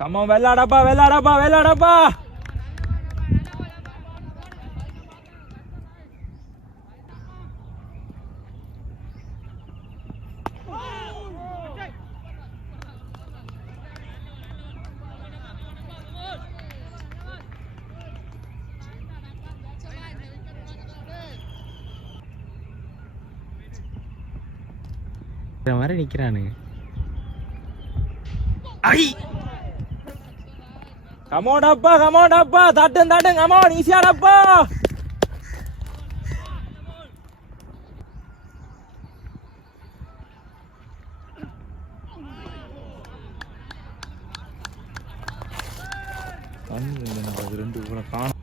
கம்மா வெள்ளாடப்பா வெள்ளாடப்பா வெள்ளாடப்பா. மாதிரி நிக்கிறானு. கமோடப்பா கமோடப்பா தட்டும் தட்டும் கமோன் ஈஸியாடப்பா. ரெண்டு கூட காணும்.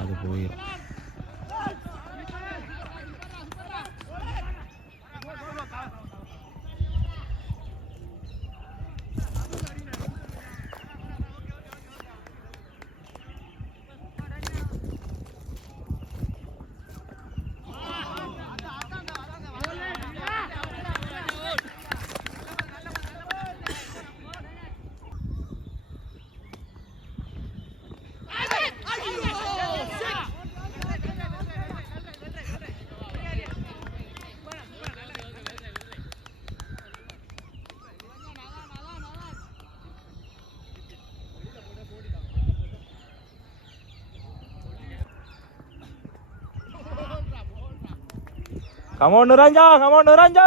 அது போயிடும். Come on Nuranja, come on Nuranja.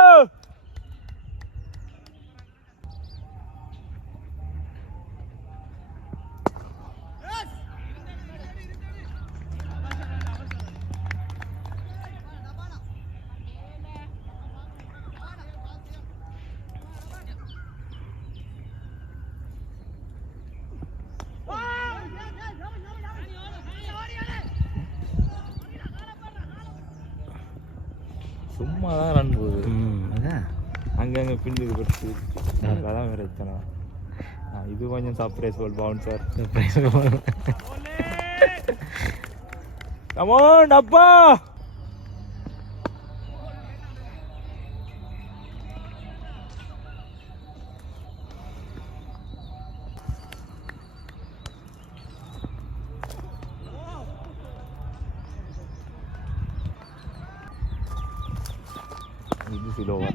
சும்மா தான் ரன் போகுது. அதான் அங்கங்கே பின்னுக்கு படுத்து அதான் வேறு எத்தனை. இது கொஞ்சம் சர்ப்ரைஸ் பால் பவுன்சர். கமோன் அப்பா. இது சிலோவா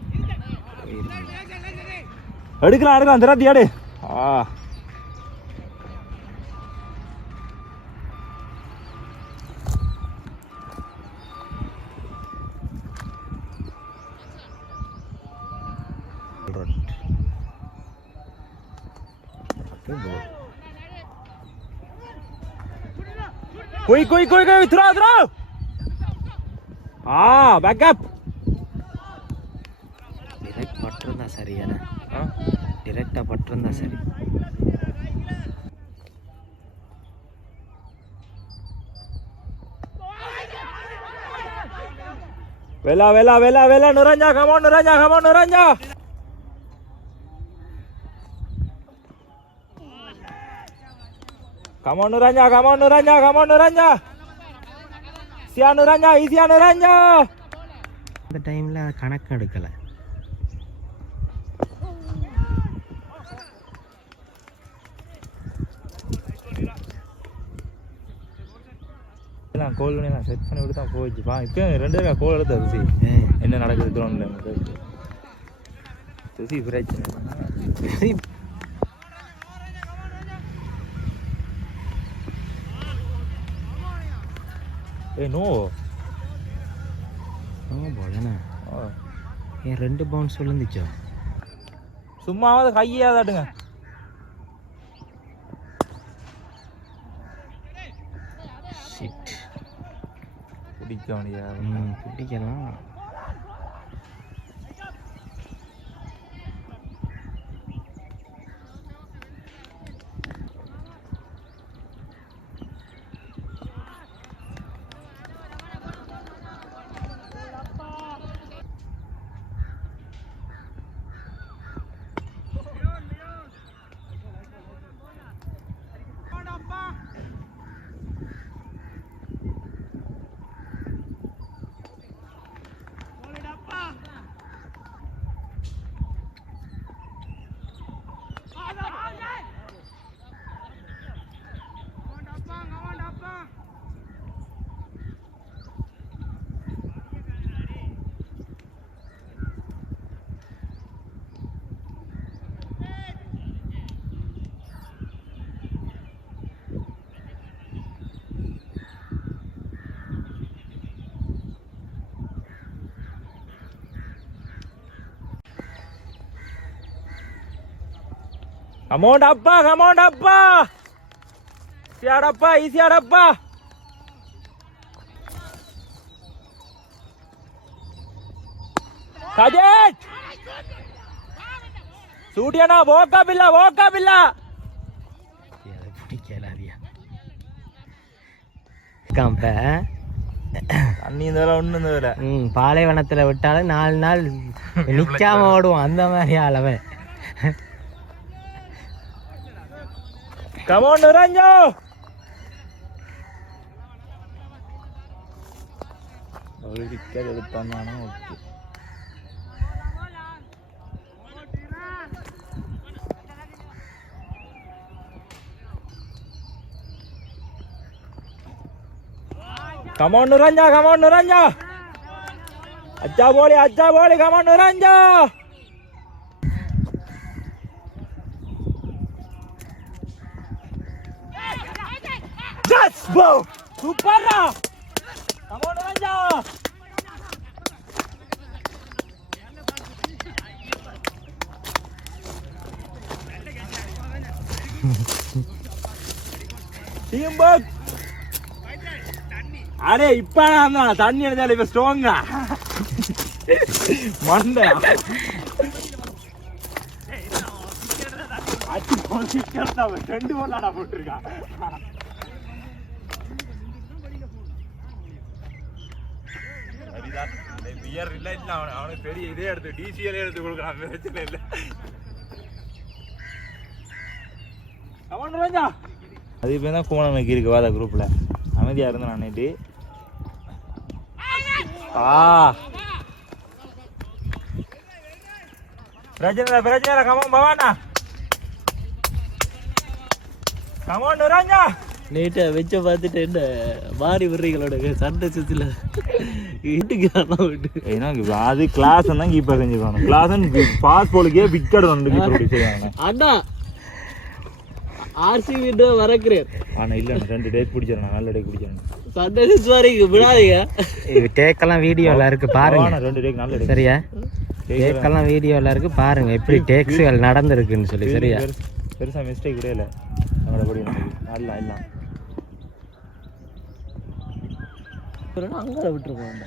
எடுக்கலாம் எடுக்கலாம் திராத்தி ஆடு. Quick, quick, quick, quick, throw. Back up. Direct பட்டிருந்தா சரியான டிரெக்டாக பட்டிருந்தா சரி. Vela, Nuranja, come on, Nuranja. Come on, Nuranja. Sia Nuranja. இந்த டைமில் கணக்கு எடுக்கலை. கோல் பண்ணி நான் செட் பண்ணி விட்டு தான் போயிடுச்சுப்பா. இப்போ 2 பேரும் கோல் எடுத்து சுசி என்ன நடக்குது கிரவுண்டில் சுசி பிரச்சனை. நோ போலண்ணா ஏன் 2 பவுன்ஸ் விழுந்துச்சோ. சும்மாவது கையாதாட்டுங்க. பிடிக்க முடியாது. பிடிக்கலாம். Come on, Dabba. Easy, Dabba. Sajid! Sudiana, walk up, Billa. தண்ணி இதெல்லாம் ஒன்றும் இல்லை. பாலைவனத்தில் விட்டாலும் 4 நாள் நிற்காம ஓடுவோம் அந்த மாதிரி அளவை. Come on, Nuranja. ஒரு விக்கெட் எடுத்தானா ஓகே. Come on, Nuranja. अच्छा बोले. Come on, Nuranja. Yes, bro. Super. Come on, Nuranja. Teamwork. Array இப்ப நான் தண்ணி அடிச்சால இப்ப ஸ்ட்ராங்கா மண்டை அடி போலிக்கறதா 2 கோலாடா போட்டுருக்கா. அரிதா பியர் இல்ல அவனுக்கு பெரிய இதே எடுத்து டிசிஎல் எடுத்து கொடுக்கறான் பிரச்சனை இல்ல. கமான் ராஜா அது இப்ப தான் கோணம் மேக்கி இருக்கு வாடா குரூப்ல அமைதியா இருந்தேன் நான் நேத்து. பிரச்சனை கமான் பவானா கமான் நுராஞ்சா. நேற்று வச்ச பார்த்துட்டு என்ன மாறி விடுறீங்களோட சண்டை சுத்தில வீட்டுக்கு ஏன்னா அது கிளாஸ் தான் கீப்பர் செஞ்சுக்கணும். கிளாஸ் பாஸ் போலுக்கே விக்கெட் வந்து கீப்பர் செய்வாங்க. அண்ணா ஆர்சிபி வரக்கிறேன். ஆனா இல்ல 2 டேக் பிடிச்சறேன். நல்ல டேக் பிடிச்சறேன். சண்டை சுத்துவாரீங்க விடாதீங்க. இது டேக்கெல்லாம் வீடியோல இருக்கு பாருங்க. 2 டேக் நல்ல டேக். சரியா? டேக்கெல்லாம் வீடியோல இருக்கு பாருங்க எப்படி டேக்ஸ்கள் நடந்துருக்குன்னு சொல்லி. சரியா? பெருசா மிஸ்டேக் இல்ல. நம்மள படி நல்லா இல்ல. அங்கே விட்டுருக்கோம்.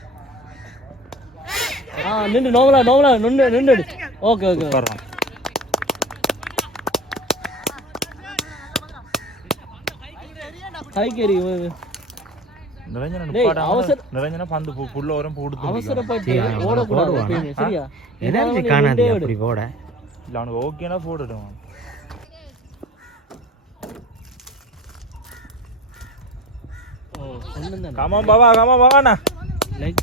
நின்று நோவலா நின்று. ஓகே கைக்கறி நிரஞ்சன பந்து புள்ள வரும் போட்டு அவசரப்பட்டு ஓடக்கூடாது. சரியா எனர்ஜி காணாது அப்படி போட. இல்லை அவனுக்கு ஓகேனா போட்டுடுவான். கமான் பாபாண்ணா. லெக்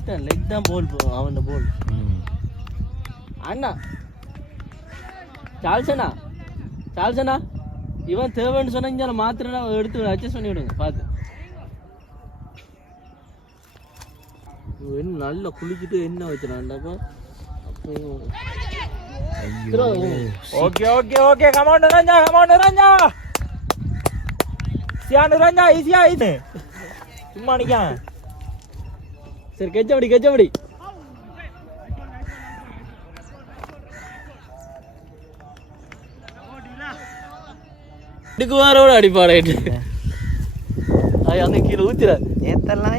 தான் போல் அவன் போல். அண்ணா சால்சனா இவன் தேவைன்னு சொன்னா இங்கே மாத்திரை எடுத்து அட்ஜஸ்ட் பண்ணி விடுங்க பார்த்து. என்ன நல்லா குளிச்சுட்டு என்ன வச்சுனாண்டப்பா. ஓகே கமான் நிரஞ்சா ஈஸியா இது சும்மா நிக்க. சரி கெச்சபடி இதுக்குமாரோட அடிப்பாடாயிட்டு அங்கே கீழே ஊத்திர நேத்தெல்லாம்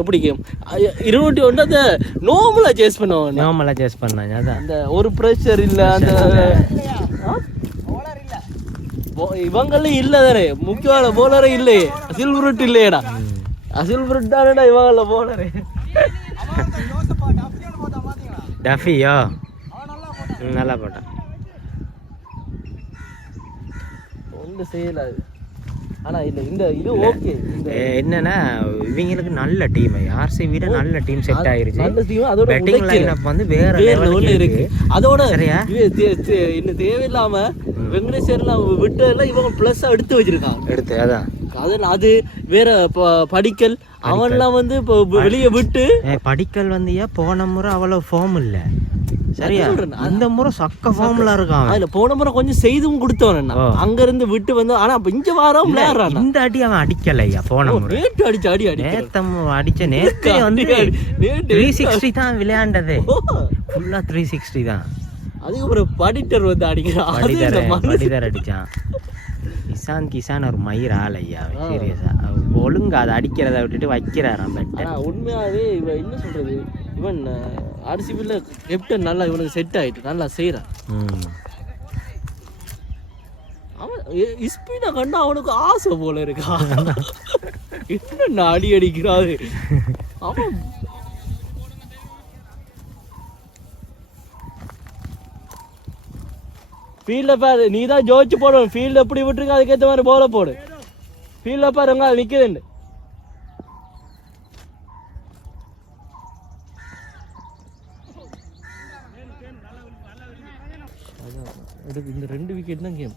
எப்படி கேம் 21 நோமலா சேஸ் பண்ணாங்க. அதான் அந்த ஒரு ப்ரெஷர் இல்ல. அந்த இவங்களும் இல்ல தானே முக்கியமான போலரே இல்லையே. சில்வருட் இல்லையடா. சில்வருட் தானடா இவங்கள போலரே. டஃபியோ நல்லா போட்டான். ஒன்றும் செய்யல. ஆனா இல்ல இந்த இது ஓகே. என்னன்னா இவங்களுக்கு நல்ல டீம், ஆர்சிபி விட நல்ல டீம் செட் ஆயிருச்சு. நல்ல டீம். அதோட பேட்டிங் லைனப் வந்து வேற லெவல்ல இருக்கு. அதோட சரியா இன்னும் தேவையில்லாம வெங்கடேஸ்வரலாம் விட்டதெல்லாம் இவங்க பிளஸ் எடுத்து வச்சிருக்காங்க. அதான் அது வேற படிக்கல் அவன்லாம் வந்து இப்போ வெளியே விட்டு படிக்கல் வந்து போன முறை அவ்வளவு ஃபார்ம் இல்ல. சரியா அந்த முறை சக்க ஃபார்ம்ல இருக்கான். அதுல போன முறை கொஞ்சம் செய்தும் கொடுத்தவன் அங்க இருந்து விட்டு வந்து. ஆனா இங்க வாரம் விளையாடுறான். இந்த அடி அவன் அடிக்கலையா போன முறை. நேற்று அடி நேத்தம் அடிச்ச நேற்று வந்து 360 தான் விளையாண்டதே. ஃபுல்லா 360 தான். அதுக்கப்புறம் படிட்டர் வந்து அடிக்கிறான். படிட்டர் அடிச்சான். கிசான் ஒரு மயிர் ஆளையா சீரியஸா ஒழுங்கா அதை அடிக்கிறத விட்டுட்டு வைக்கிறாராம். உண்மையாவே இவன் என்ன சொல்றது, இவன் ஆர்சிபியில் கேப்டன் நல்லா இவனுக்கு செட் ஆயிட்டு நல்லா செய்யறான். அவன் ஸ்பீடை கண்டா அவனுக்கு ஆசை போல இருக்கா. என்ன அடி அடிக்கிறாரு அவன். ஃபீல்டில் பாரு, நீ தான் ஜோதிச்சு போடணும். ஃபீல்டு எப்படி விட்டுருக்க அதுக்கேற்ற மாதிரி போல போடு. ஃபீல்டில் பாருங்க அது நிற்குதுண்டு. இந்த 2 விக்கெட் தான் கேம்.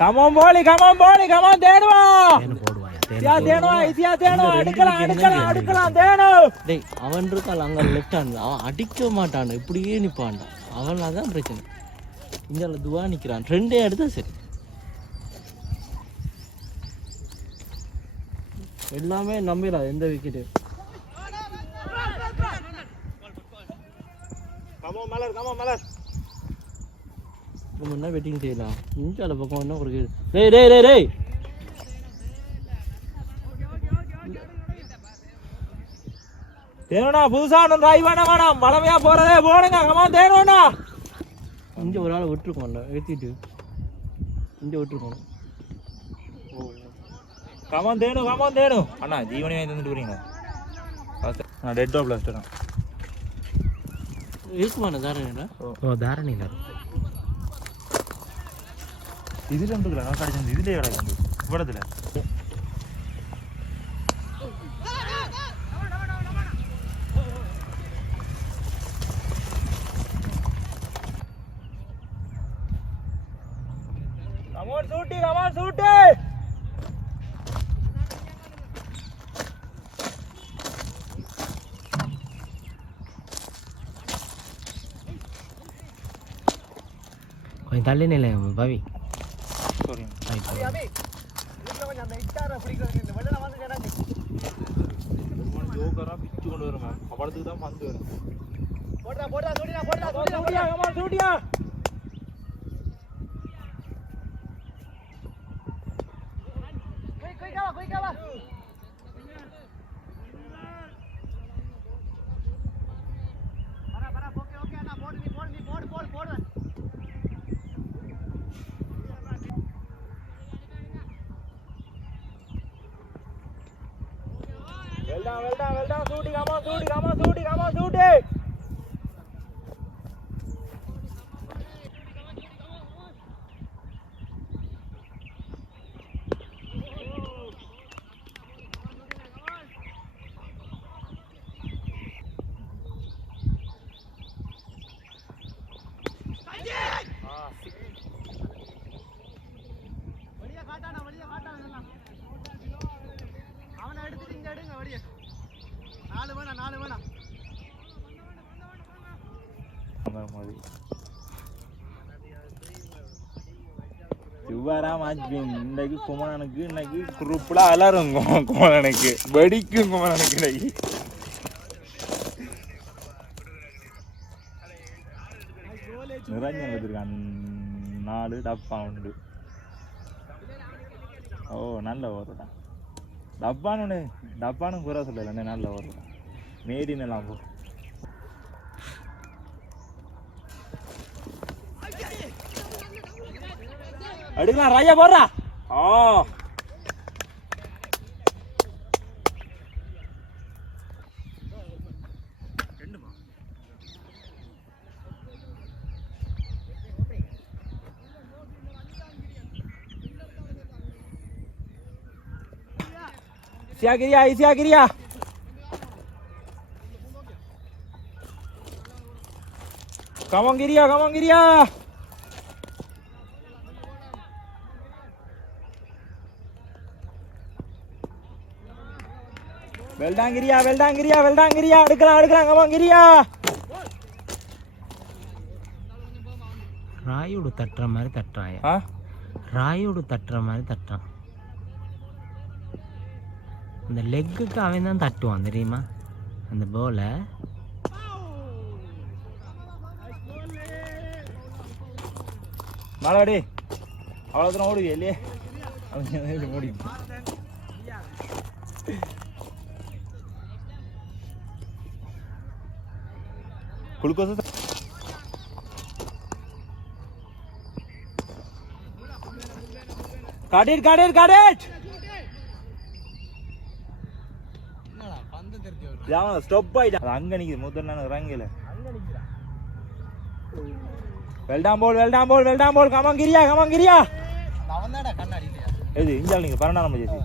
கமான் போலி தேடுவா டேய் அவன் இருக்கான் அங்க லெஃப்ட் ஹேண்ட். அவன் அடிக்க மாட்டான், இப்படியே நிப்பான்டான். அவன் அதான் பிரச்சனை. இந்தியாவில் துவா நிற்கிறான். 2 எடுத்தா சரி. எல்லாமே நம்பிடலாம் எந்த விக்கெட்டு. என்ன வெட்டிங் செய்யலாம் இந்தியாவில் பக்கம் என்ன ஒரு டேய் தேவனா புதுசான டிரைவ் வேணாம் மலமையா போறதே போடுங்க. கமான் தேவனா இங்கே ஒரு ஆளை விட்டுருக்கோம்ல ஏற்றிட்டு இங்கே விட்டுருக்கோம். கமான் தேனு அண்ணா ஜீவனி வாங்கி தந்துட்டு போறீங்க. நான் டெட் டாப் லாஸ்ட் தான் இருக்குமாண்ணா தாரணியில். தாரணியில் இதுல இருந்துக்கல நான் கிடைச்சது. இதுலேயே கிடையாது இவ்வளத்துல. Come on, shoot it! கொஞ்சம் தள்ளி நிலை பவி. படத்துக்கு தான் பந்து வரும். இன்னைக்கு குமரனுக்கு இன்னைக்கு குரூப்ல அலரும் குமரனுக்கு வெடிக்கும் குமரனுக்கு இன்னைக்கு நிரஞ்சன் எடுத்திருக்கான் 4 டப்பா உண்டு. ஓ நல்ல ஓடுதான் டப்பானு குறை சொல்லல நல்ல ஓடுதான் மேடின் எல்லாம் போ. அடிக்கலாம் ராஜா போடுறா. ஓ Isiagiria. Come on, Giria. Well done, Giria. எடுக்கலாம். Come on, Giria. ராயோடு தட்டுற மாதிரி தட்டுறான். அந்த லெக்குக்கு அவன் தான் தட்டுவான் தெரியுமா அந்த போலை. மாலாடி அவ்வளோ தூரம் ஓடுது இல்லையே ஓடி குளுக்கோஸ் காடேட் ஸ்டாப் ஆயிட்டா அங்க நிக்குது முதல்ல நான் இறங்கல வெல்டாம் போல் கமான் கிரியா அவன்தாடா கண்ணாடி இது இஞ்சால் நீங்க 12 நம்பர் ஜெர்சி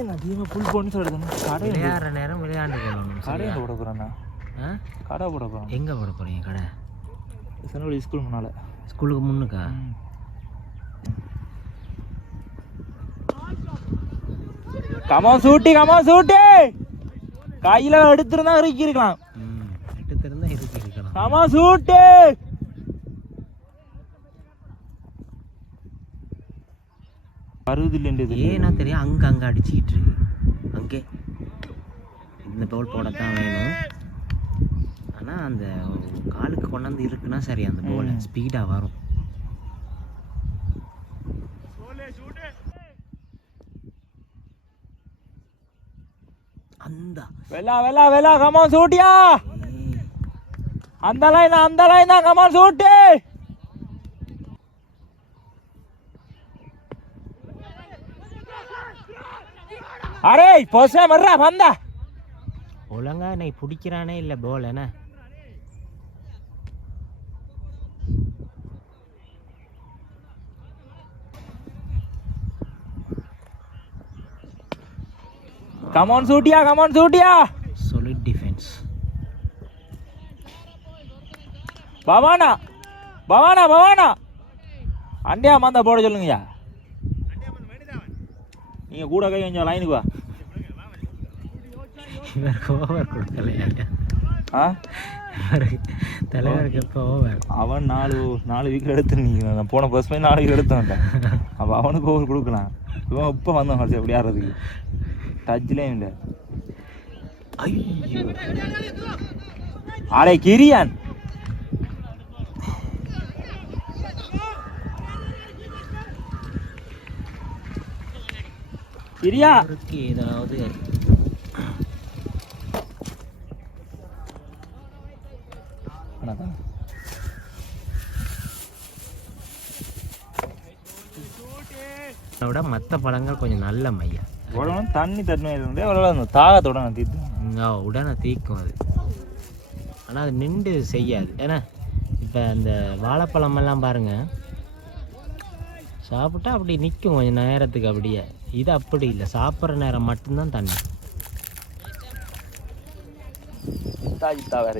என்ன டீம் ஃபுல் போன்னு சொல்றேன் கடை விளையாடுற நேரம் விளையாண்டு போறோம் கடை போட போறேன்னா கடை போட போறோம் எங்க போட போறீங்க கடை சனோடி ஸ்கூல் முன்னால ஸ்கூலுக்கு முன்னுக்கா கமான் சூட்டி கையில எடுத்துருந்தா இருக்கலாம் கமான் சூட்டி வருதில்லை ஏன்னா தெரியும் அங்க அடிச்சுக்கிட்டு இருக்கு அங்கே இந்த பவுல் போடத்தான் வேணும் ஆனா அந்த காலுக்கு கொண்டாந்து இருக்குன்னா சரி அந்த போல ஸ்பீடா வரும். அந்த வெலா கமான் சூட்டியா அந்த லைன் தான் கமான் சூட்டி அரே போசே மர்ரா வந்தா ஒழுங்கா நீ பிடிக்கிறானே இல்லை போல் என்ன கமான் சூட்டியா solid defense பவானா அண்டியா மாந்தா போட சொல்லுங்கய்யா நீங்க கூட கை கொஞ்சம் லைனுக்கு வா ஓவர் கொடுக்கலையா தலைவருக்கு எப்போ ஓவர் அவன் 4 வீக்கில் எடுத்து நீங்க போன பஸ் 4 வீக் எடுத்து வந்தேன் அப்போ அவனுக்கு ஓவர் கொடுக்கலாம் இவன் இப்போ வந்தான் கடைசி எப்படி ஆடுறதுக்கு டச்லேயும் இல்லை அடே கிரியான் ஏதாவது அதை விட மற்ற பழங்கள் கொஞ்சம் நல்ல மையா. உடனே தண்ணி தண்ணி இருந்தே அவ்வளோ அந்த தாகத்தோட நான் தீர்த்து உடனே தீக்கும் அது. ஆனால் அது நின்று செய்யாது. ஏன்னா இப்போ அந்த வாழைப்பழமெல்லாம் பாருங்கள், சாப்பிட்டா அப்படி நிற்கும் கொஞ்சம் நேரத்துக்கு அப்படியே. இது அப்படி இல்லை, சாப்பிட்ற நேரம் மட்டும்தான் தண்ணி. ஜித்தா வேற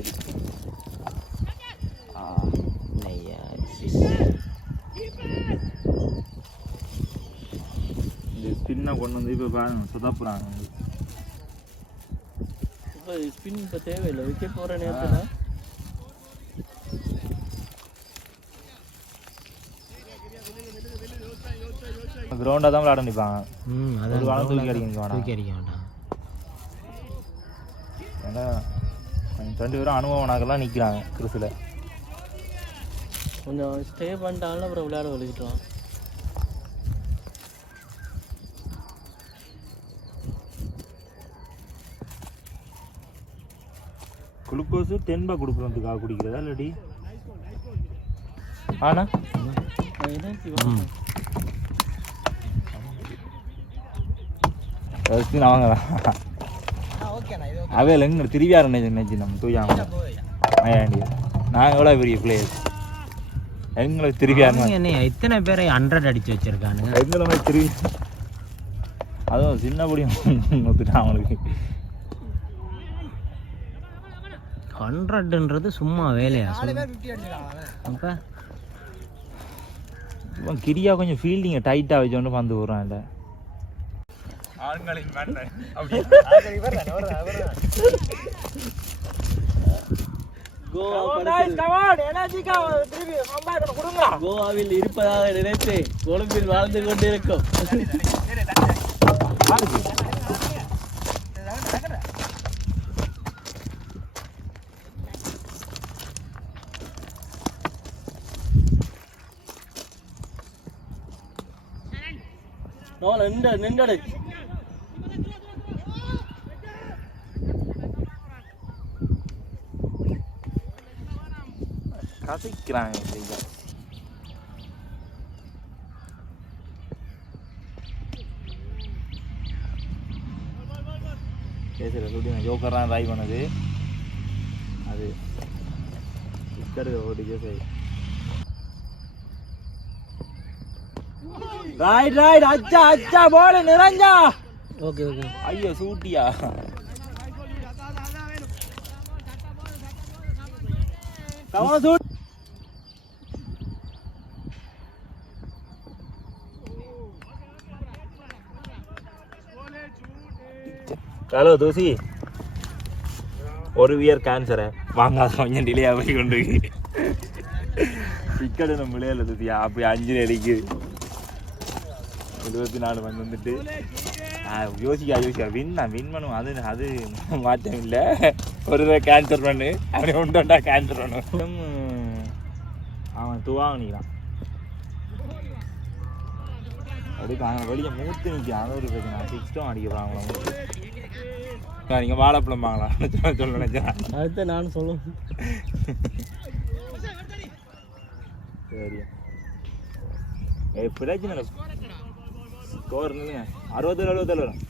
ஸ்பின்னை கொண்டு வந்து இப்போ பாருங்க சுதப்புறாங்க. இப்போ ஸ்பின் இப்போ தேவையில்லை, விக்கெட் போகிற நேரத்தில் கிரவுண்டாக தான் விளையாட நிற்பாங்க. அதான் வாரம் தூக்கி அடிக்க வேண்டாம். ஏன்னா 2 பேரும் அனுபவம் நாக்கெல்லாம் நிற்கிறாங்க கிறிஸில். கொஞ்சம் ஸ்டே பண்ணிட்டாலும் அப்புறம் விளையாட வலிக்கிட்டோம். குளுக்கோஸு 10 ரூபா கொடுக்குறதுக்காக குடிக்கிறதா இல்லாடி? ஆனா வாங்கலாம். அவையில் எங்க திருவியார் நினைச்சு நம்ம தூயாங்க நாங்கள் எவ்வளோ பெரிய பிளேயர்ஸ். எங்களுக்கு திருவியார் என்ன எத்தனை பேரை 100 அடிச்சு வச்சிருக்கானுங்க. எங்களை மாதிரி திருவி அதுவும் சின்ன படியும் ஒத்துட்டான் அவங்களுக்கு. 100ன்றது சும்மா வேலையா? அப்போ கிரியா கொஞ்சம் ஃபீல்டிங்கை டைட்டாக வச்சோன்னு பந்து போடுறான். இல்லை கோவாவில் இருப்பதாக நினைத்து கொழும்பில் வாழ்ந்து கொண்டிருக்கும். நின்றடு கதைக்கிறாங்க. பேசுகிற சொல்லி நான் ஜோக்கர்லாம் ட்ரை பண்ணது அது ஓடி சரி. ரைட் ரைட் அச்சா அச்சா போடு நிரஞ்சா. Okay okay. ஐயோ சூட்டியா கமா சூட். ஹலோ தோசி, ஒரு வியர் கேன்சரை வாங்காத கொஞ்சம் டிலே ஆகி கொண்டு டிக்கெட்டு நம்ம விளையாடல தோசியா. அப்படி 5 அடிக்குது 24 வந்து வந்துட்டு யோசிக்கா வின் பண்ணுவோம். அது மாற்றம் இல்லை. ஒரு கேன்சர் பண்ணு அப்படி உண்டா கேன்சர் பண்ணுவோம். அவன் துவாங்க நிற்கிறான் அப்படி அங்கே வெளியே மூத்து நிற்கிறான். அது ஒரு பிரச்சனை. 6 அடிக்க போகிறாங்களா? நீங்கள் வாழைப்பழம் வாங்கலாம் சொல்ல நினைச்சேன். அதுதான் நானும் சொல்லுவேன். சரி பிரச்சனை ஸ்கோர் 60-70 வரும்.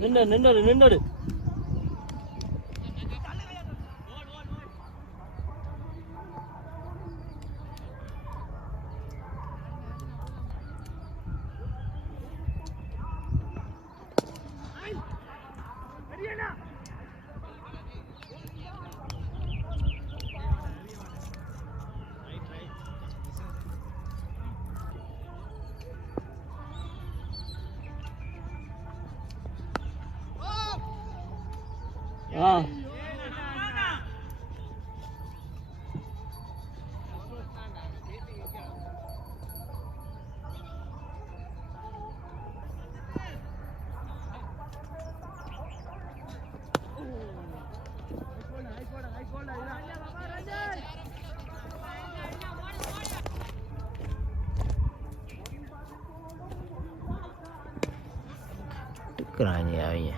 நின்று இருக்கிறாங்க அவங்க.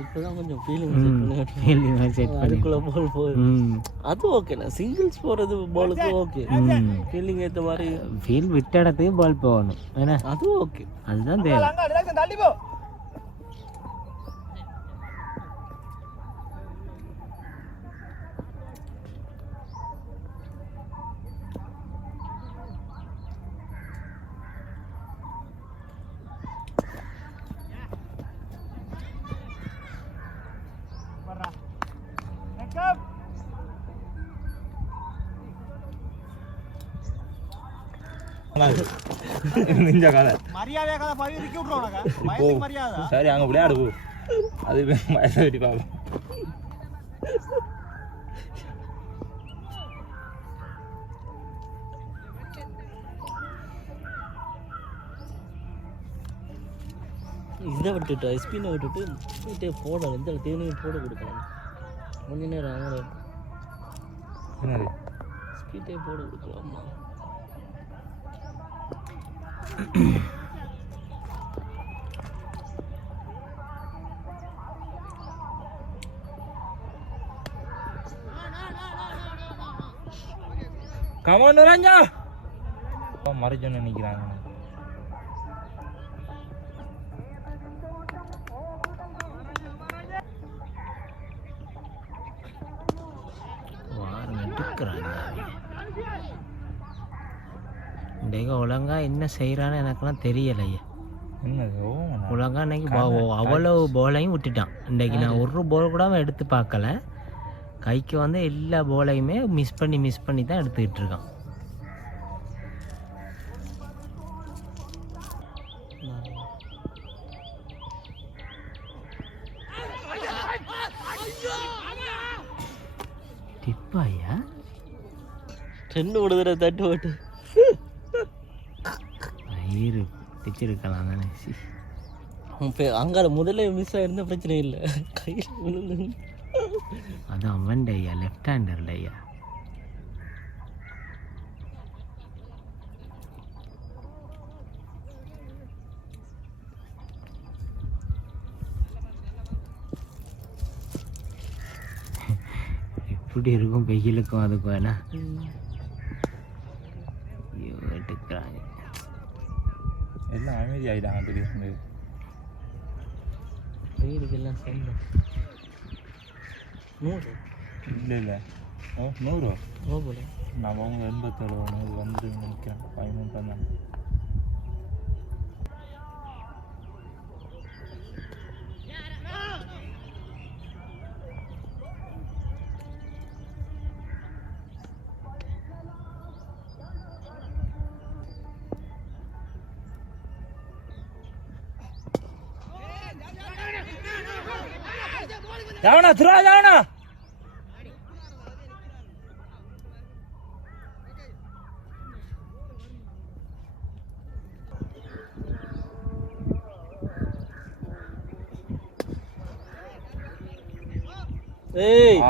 இப்பதான் கொஞ்சம் ஃபீலிங் செட் அதுக்குள்ள பால் போகுது. அது ஓகேண்ணா, சிங்கிள்ஸ் போறது பாலுக்கு ஓகே. ஃபீலிங் ஏற்ற மாதிரி ஃபீல் விட்ட இடத்துக்கு பால் போகணும், ஏன்னா அது ஓகே, அதுதான் தேவை. சரி அங்க விளையாடு, அது வயசை வெட்டி பார்ப்போம். இதை விட்டுட்டு ஸ்பின்னை விட்டுட்டு ஸ்பீட்டே போடலாம், எந்த டீனையும் போட கொடுக்கலாம். கொஞ்ச நேரம் அவங்கள ஸ்பீட்டே போட கொடுக்கலாமா? கமான் ரஞ்சா மறைச்சோன்னு நினைக்கிறாங்க. எடுக்கிறாங்க. இன்றைக்கு ஒழுங்கா என்ன செய்கிறான்னு எனக்கெல்லாம் தெரியலையே. ஒழுங்கா இன்னைக்கு அவ்வளவு போலையும் விட்டுட்டான். இன்றைக்கு நான் ஒரு போல் கூட அவன் எடுத்து பார்க்கல. கைக்கு வந்து எல்லா போலையுமே மிஸ் பண்ணி தான் எடுத்துக்கிட்டு இருக்கான். டிப்பாயா 2 ஒரு தடவை தட்டு போட்டு ஐயரு பிச்சிருக்கலாம் தானே. அங்கால முதல்ல மிஸ் ஆயிருந்த பிரச்சனை இல்லை, கையில் விழுந்து. அது அவன் ஐயா, லெஃப்ட் ஹேண்டர் ஐயா. எப்படி இருக்கும் வெயிலுக்கும் அதுக்கும் வேணா எடுக்கிறாங்க. எல்லாம் அமைதி ஆகிட்டாங்க திடீர்னு. வெயிலுக்கெல்லாம் சேர்ந்து 100 இல்லை 100 போல நான் அவங்க 87 100 வந்துட்டு நினைக்கிறேன். 5 பண்ணேன். जाओ थ्रो जाओ ना.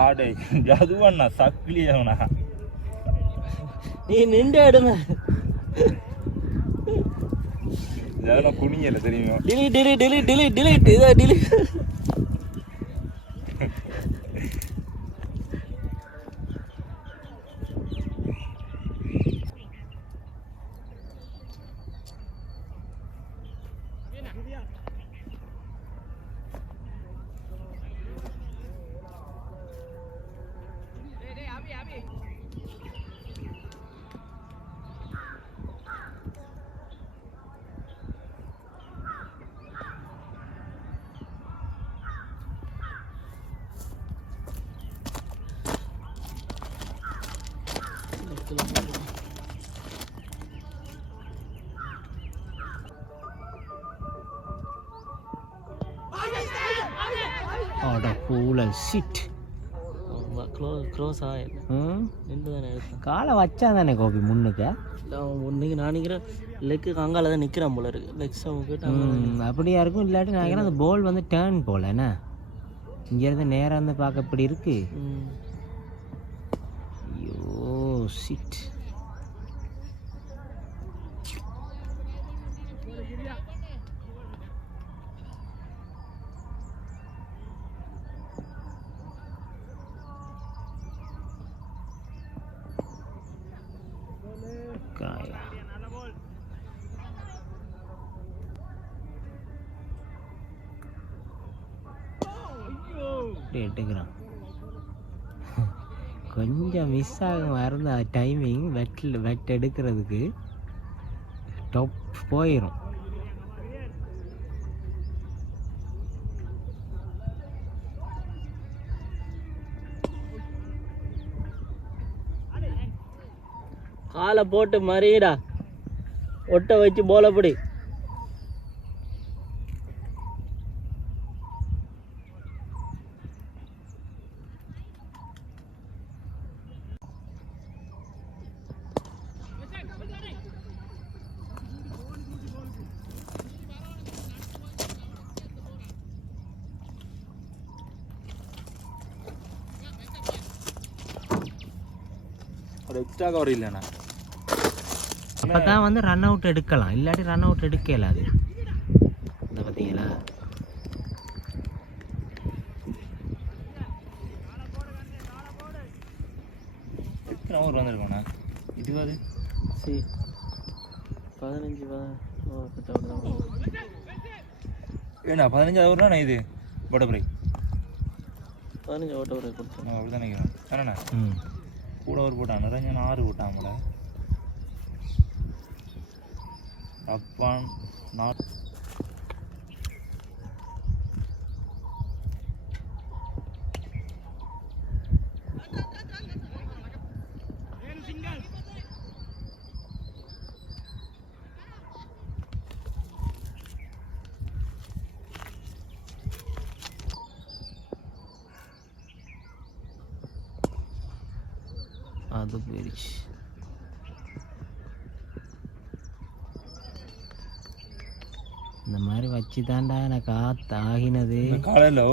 ஆடே ஜதுவண்ணா சக்லியவனா நீ நின்று எடுங்க. இதெல்லாம் குனியல தெரியுமா? delete இத delete. காலை வச்சா தானே கோபி முன்னுக்கு. நான் நினைக்கிறேன் லெக்கு அங்கால தான் நிற்கிறான் போல இருக்கு. லெக்ஸ் அப்படியா இருக்கும். இல்லாட்டி நான் நினைக்கிறேன் அந்த பால் வந்து டேர்ன் போல என்ன இங்கேருந்து நேராக வந்து பார்க்க இப்படி இருக்கு. ஐயோ சிட். எடுக்கிறான். கொஞ்சம் மிஸ் ஆகும் இருந்த டைமிங் வெட் எடுக்கிறதுக்கு டாப் போயிடும். காலை போட்டு மறியடா ஒட்ட வச்சு போலப்படி. எக்ஸ்ட்ரா கவர் இல்லைண்ணா. அப்போ தான் வந்து ரன் அவுட் எடுக்கலாம். இல்லாட்டி ரன் அவுட் எடுக்கல. அது இந்த பார்த்தீங்களா எத்தனை ஓவர் வந்துருக்கோண்ணா? 20 15 ஏண்ணா 15 ஓவர்னா நான் இது போட்ட பிரேக் 15 ஓட்ட பிரேக் கொடுத்தேன் அப்படி தான் நினைக்கிறேன். தானண்ணா கூட ஒரு போட்டான் நிறைஞ்ச 6 போட்டான் போல அப்பான் நான் அது போயிடுச்சு. இந்த மாதிரி வச்சு தாண்டா எனக்கு ஆகினது காலையில்.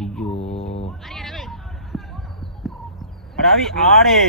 ஐயோ அடாவி ஆடே